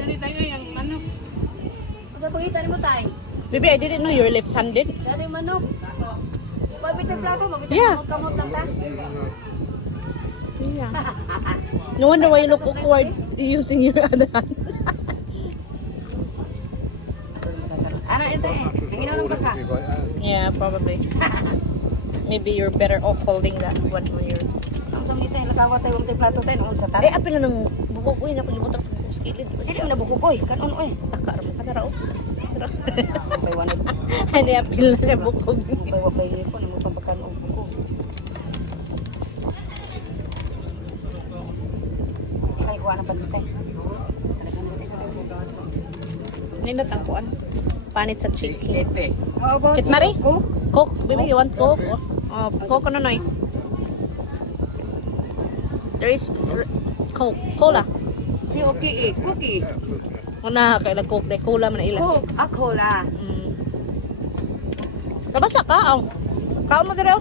dali tayo yung manok. Sa pangitan mo tayo. Baby, I didn't know you're left-handed. Dati manok. Mabitay plato, mabitay Yeah. kamot lang ta. Yeah. No wonder why you look awkward using your other hand. Ano ito eh? Ang inom ng baka. Yeah, probably. Maybe you're better off holding that one when you're... Ang samnita yung nakawa tayo ang plato tayo noon sa tayo. Eh, apil na ng bukog. Uy, nakalimutan ko sa skillet. Dili mo nabukukoy. Kanon oy. Taka naman ka na raw. May wanag. Hindi, apil na kay bukog. May wabay ko. Nang mapapakan o buko. Kaya kuha ng pansit tayo. Nindot ang kuan. Panit sa chicken. Lepe. Kit Mari? Coke. Baby, you want Coke? Coke ano na There is Coke. Cola. Si okay eh. Cookie. Una, kailang Coke. Dahil Cola man na ilan. Coke. Ako la. Kabasa ka. Kaon mo dito.